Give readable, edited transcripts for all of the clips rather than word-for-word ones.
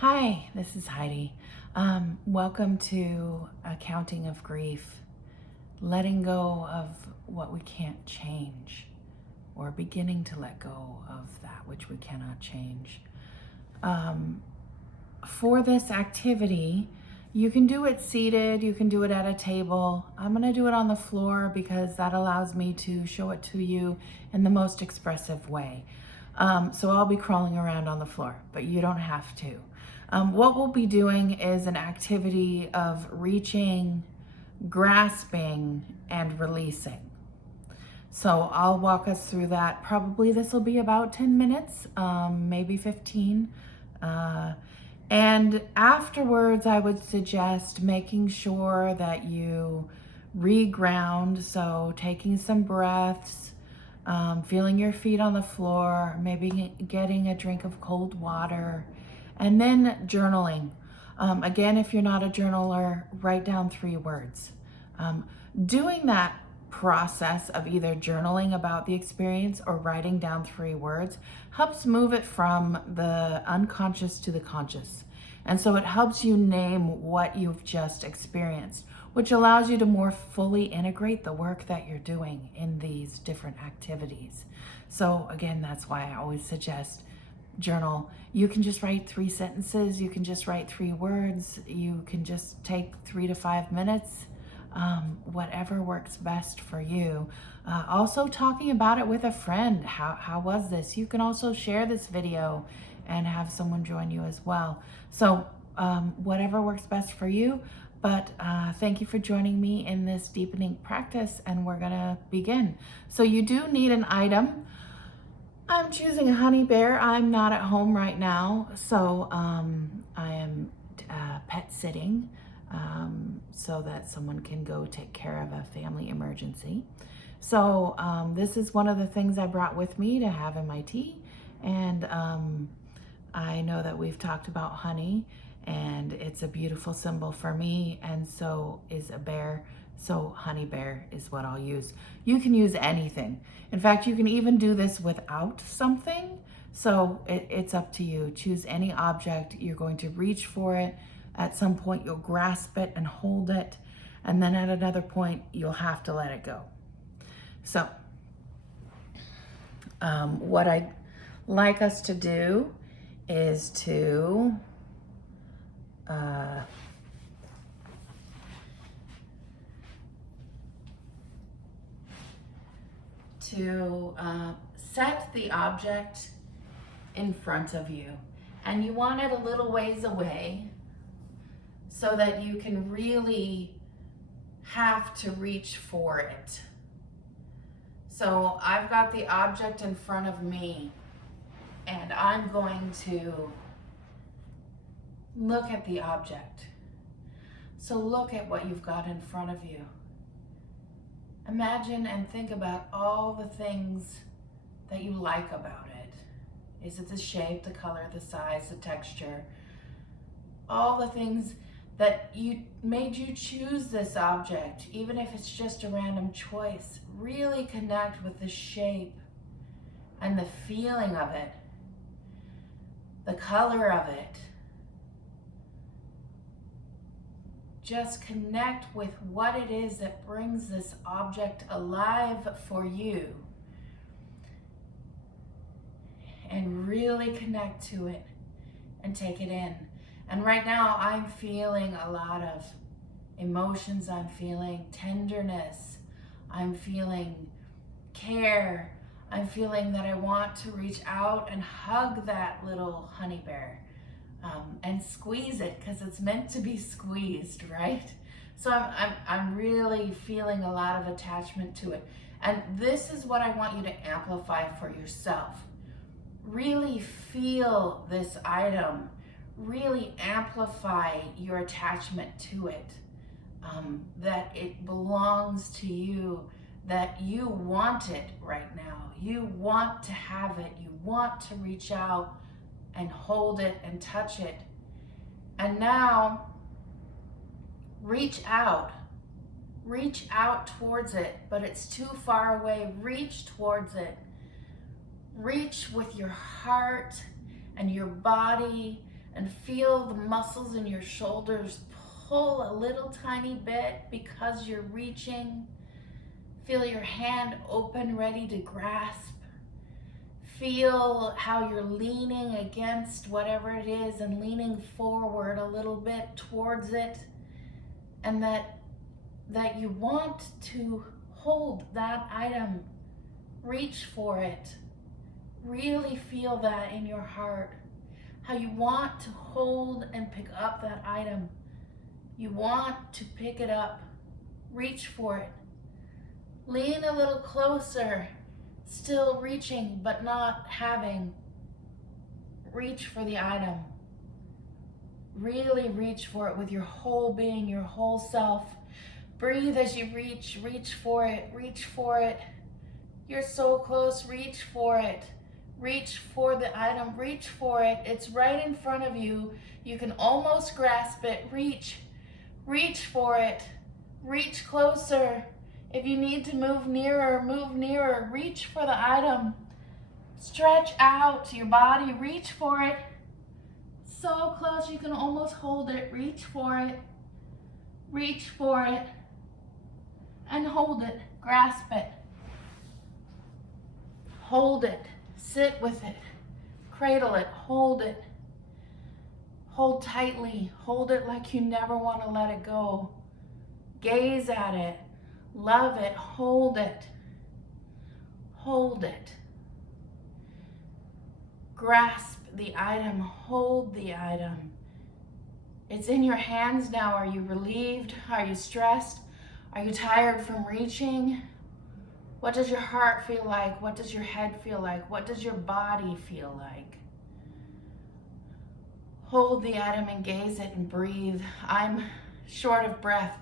Hi, this is Heidi. Welcome to Accounting of Grief, letting go of what we can't change, or beginning to let go of that which we cannot change. For this activity, you can do it seated, you can do it at a table. I'm going to do it on the floor because that allows me to show it to you in the most expressive way. So I'll be crawling around on the floor, but you don't have to. What we'll be doing is an activity of reaching, grasping, and releasing. So I'll walk us through that. Probably this will be about 10 minutes, maybe 15. And afterwards, I would suggest making sure that you reground. So taking some breaths, feeling your feet on the floor, maybe getting a drink of cold water, and then journaling. Again, if you're not a journaler, write down 3 words. Doing that process of either journaling about the experience or writing down 3 words helps move it from the unconscious to the conscious. And so it helps you name what you've just experienced, which allows you to more fully integrate the work that you're doing in these different activities. So again, that's why I always suggest journal. You can just write 3 sentences, you can just write 3 words, you can just take 3 to 5 minutes, whatever works best for you. Also talking about it with a friend. How was this? You can also share this video and have someone join you as well. So whatever works best for you. But thank you for joining me in this deepening practice, and we're gonna begin. So you do need an item. I'm choosing a honey bear. I'm not at home right now, so I am pet sitting so that someone can go take care of a family emergency. So this is one of the things I brought with me to have in my tea, and I know that we've talked about honey, and it's a beautiful symbol for me, and so is a bear. So honey bear is what I'll use. You can use anything. In fact, you can even do this without something. So it's up to you. Choose any object. You're going to reach for it. At some point, you'll grasp it and hold it. And then at another point, you'll have to let it go. So what I'd like us to do is to set the object in front of you, and you want it a little ways away so that you can really have to reach for it. So I've got the object in front of me, and I'm going to look at the object. So look at what you've got in front of you. Imagine and think about all the things that you like about it. Is it the shape, the color, the size, the texture? All the things that made you choose this object, even if it's just a random choice. Really connect with the shape and the feeling of it, the color of it. Just connect with what it is that brings this object alive for you, and really connect to it and take it in. And right now I'm feeling a lot of emotions. I'm feeling tenderness. I'm feeling care. I'm feeling that I want to reach out and hug that little honey bear. And squeeze it, because it's meant to be squeezed, right? So I'm really feeling a lot of attachment to it. And this is what I want you to amplify for yourself. Really feel this item. Really amplify your attachment to it. That it belongs to you, that you want it right now. You want to have it. You want to reach out and hold it and touch it. And now reach out towards it, but it's too far away. Reach towards it. Reach with your heart and your body and feel the muscles in your shoulders pull a little tiny bit because you're reaching. Feel your hand open, ready to grasp. Feel how you're leaning against whatever it is and leaning forward a little bit towards it, and that you want to hold that item. Reach for it. Really feel that in your heart. How you want to hold and pick up that item. You want to pick it up. Reach for it. Lean a little closer. Still reaching, but not having. Reach for the item. Really reach for it with your whole being, your whole self. Breathe as you reach. Reach for it. Reach for it. You're so close. Reach for it. Reach for the item. Reach for it. It's right in front of you. You can almost grasp it. Reach. Reach for it. Reach closer. If you need to move nearer, move nearer. Reach for the item. Stretch out your body. Reach for it. So close you can almost hold it. Reach for it. Reach for it. And hold it. Grasp it. Hold it. Sit with it. Cradle it. Hold it. Hold tightly. Hold it like you never want to let it go. Gaze at it. Love it. Hold it. Hold it. Grasp the item. Hold the item. It's in your hands now. Are you relieved? Are you stressed? Are you tired from reaching? What does your heart feel like? What does your head feel like? What does your body feel like? Hold the item and gaze it and breathe. I'm short of breath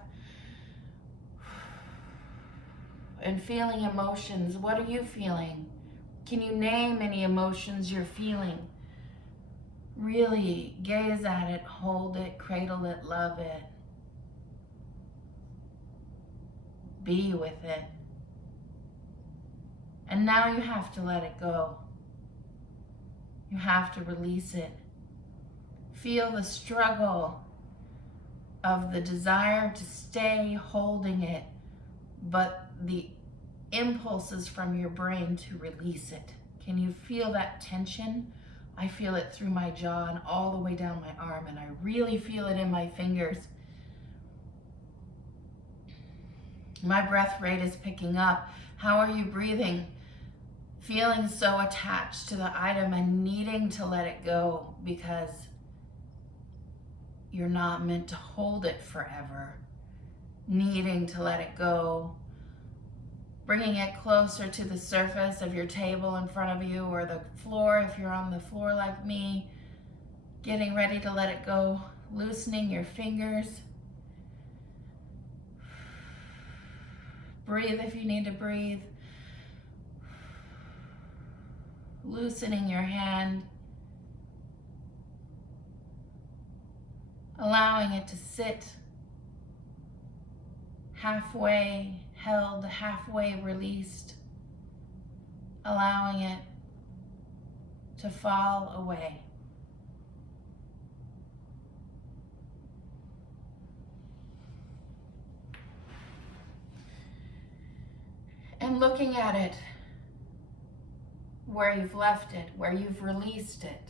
and feeling emotions. What are you feeling? Can you name any emotions you're feeling? Really gaze at it, hold it, cradle it, love it. Be with it. And now you have to let it go. You have to release it. Feel the struggle of the desire to stay holding it, but the impulses from your brain to release it. Can you feel that tension? I feel it through my jaw and all the way down my arm, and I really feel it in my fingers. My breath rate is picking up. How are you breathing? Feeling so attached to the item and needing to let it go because you're not meant to hold it forever. Needing to let it go. Bringing it closer to the surface of your table in front of you or the floor if you're on the floor like me. Getting ready to let it go. Loosening your fingers. Breathe if you need to breathe. Loosening your hand. Allowing it to sit halfway held, halfway released. Allowing it to fall away. And looking at it, where you've left it, where you've released it.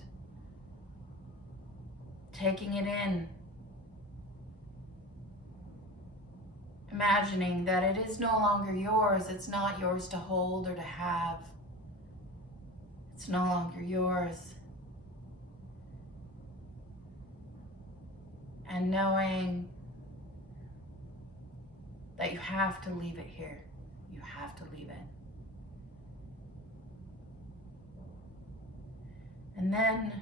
Taking it in. Imagining that it is no longer yours. It's not yours to hold or to have. It's no longer yours. And knowing that you have to leave it here. You have to leave it. And then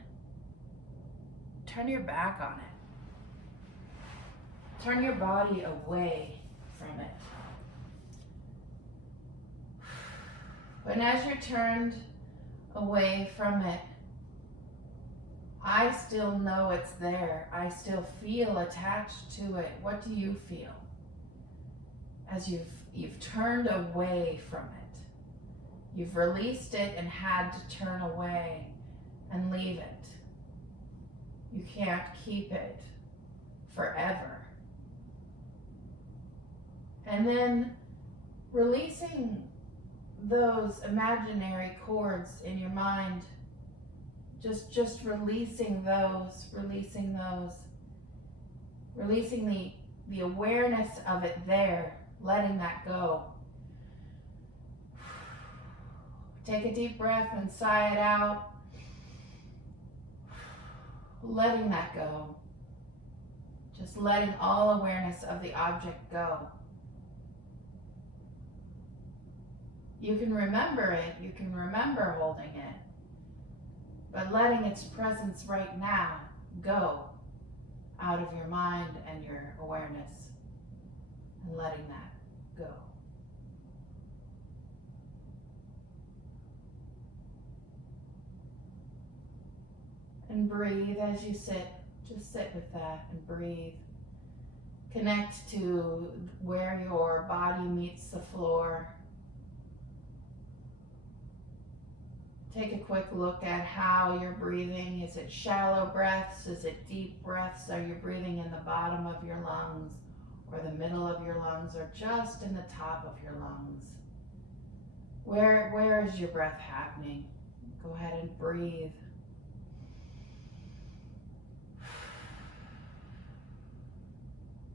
turn your back on it. Turn your body away from it. And as you're turned away from it, I still know it's there. I still feel attached to it. What do you feel? As you've turned away from it. You've released it and had to turn away and leave it. You can't keep it forever. And then releasing those imaginary cords in your mind, just releasing those, releasing the awareness of it there, letting that go. Take a deep breath and sigh it out, letting that go. Just letting all awareness of the object go. You can remember it, you can remember holding it, but letting its presence right now go out of your mind and your awareness, and letting that go. And breathe as you sit. Just sit with that and breathe. Connect to where your body meets the floor. Take a quick look at how you're breathing. Is it shallow breaths? Is it deep breaths? Are you breathing in the bottom of your lungs or the middle of your lungs or just in the top of your lungs? Where is your breath happening? Go ahead and breathe.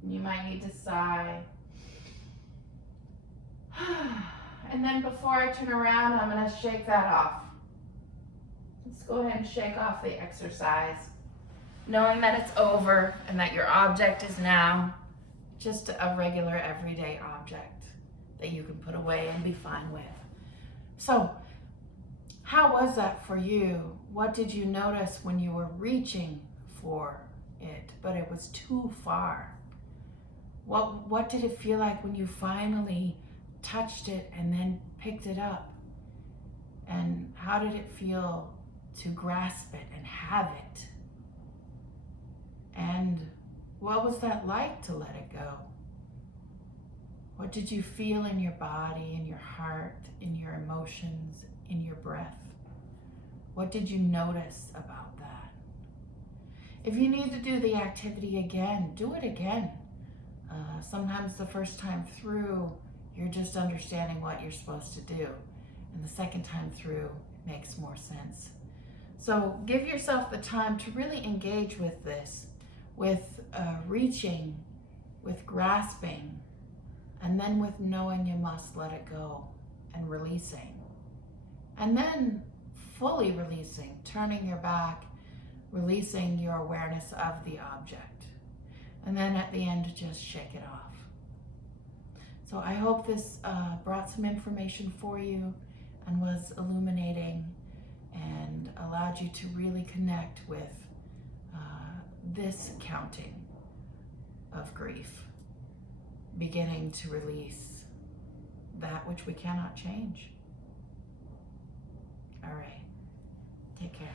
You might need to sigh. And then before I turn around, I'm going to shake that off. Let's go ahead and shake off the exercise, knowing that it's over and that your object is now just a regular everyday object that you can put away and be fine with. So, how was that for you? What did you notice when you were reaching for it, but it was too far? What did it feel like when you finally touched it and then picked it up? And how did it feel to grasp it and have it? And what was that like to let it go? What did you feel in your body, in your heart, in your emotions, in your breath? What did you notice about that? If you need to do the activity again, do it again. Sometimes the first time through, you're just understanding what you're supposed to do. And the second time through, it makes more sense. So give yourself the time to really engage with this, with reaching, with grasping, and then with knowing you must let it go and releasing. And then fully releasing, turning your back, releasing your awareness of the object. And then at the end, just shake it off. So I hope this brought some information for you and was illuminating and allowed you to really connect with this counting of grief, beginning to release that which we cannot change. All right, take care.